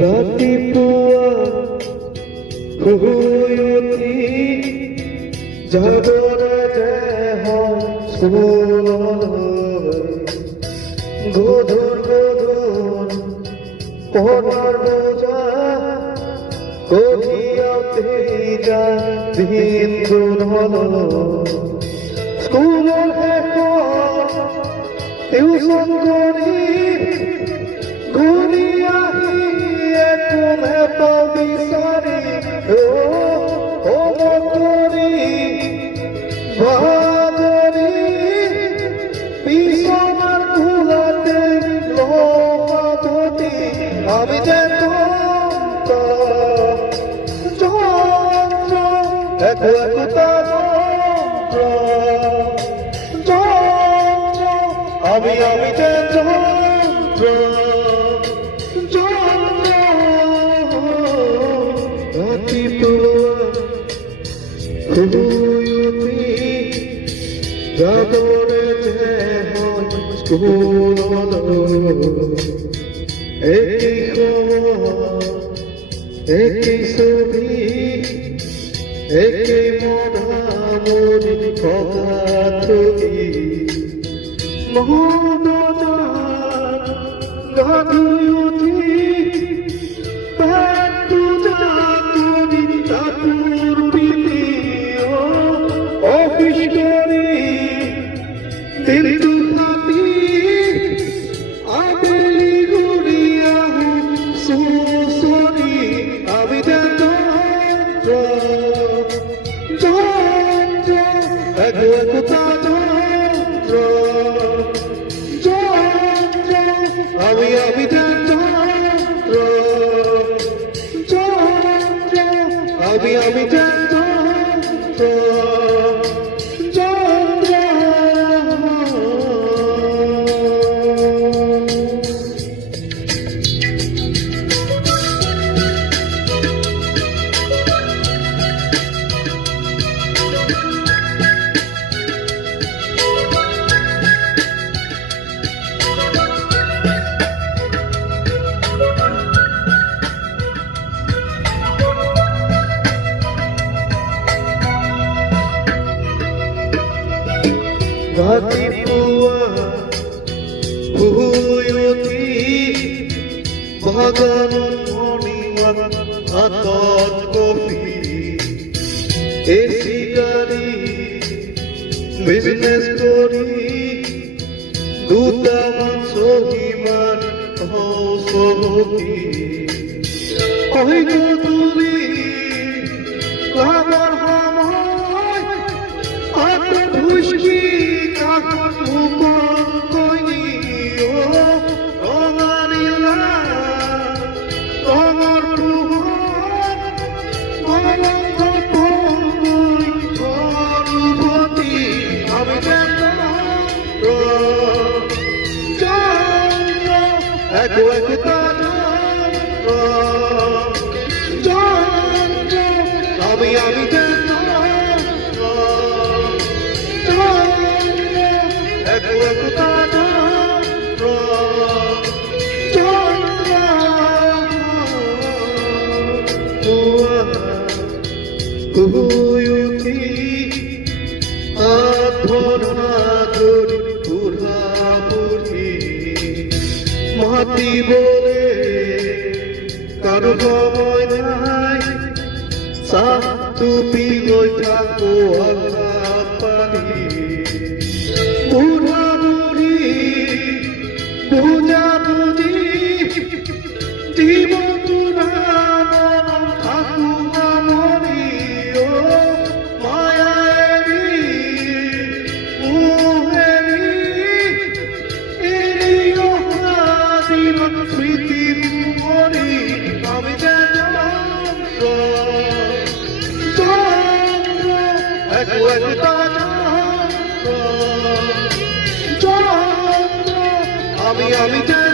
ৰাতিপুৱা শুই উঠি যাবলৈ যে হয় স্কুললৈ গধুৰ গধুৰ পঢ়াৰ বোজা কঢ়িয়াওতে যায় দিনটো নলয় স্কুলৰ শেষত টিউচন কৰি ঘূৰি আহি একো নেপাওঁ বিচাৰি হোমৱৰ্ক কৰি বাগৰি বিছনাৰ কোলাতে লমাধতি আমি যে একো একোটা আমি যে শুই উঠি যাবলৈ যে হয় স্কুললৈ একেই সময় একেই ছবি একেই মধামৰি থকা থকি গা ধুই উঠি পেটটো জাকৰি কাপোৰ পিন্ধি অফিচ কৰি দিনটো ফাটি আবেলি ঘূৰি আহোঁ চুচৰি আমি যে একো একোটা আমি যে আমি যে ৰাতিপুৱা শুই উঠি বাগানত মৰ্ণিঙত হাতত কফি এচি গাড়ী বিজনেছ কৰি দুটামান চহীমান চহকী হৈ গধূলি লাভৰ সময় হাতত হুচকি একো একোটা আমি যে একো একোটা শুই উঠি আধৰা ধৰি বুঢ়া বুঢ়ী মাতিবলে কাৰো সময় নাই চাহ টুপি লৈ থাকো আধা পানী বুঢ়া বুঢ়ী বুজা বুজি জীৱনটো নাম থাকো আমনি মায়াৰী মোহেৰী এৰি অহা দিনত স্মৃতি মৰি আমি যে একো একোটা আমি যে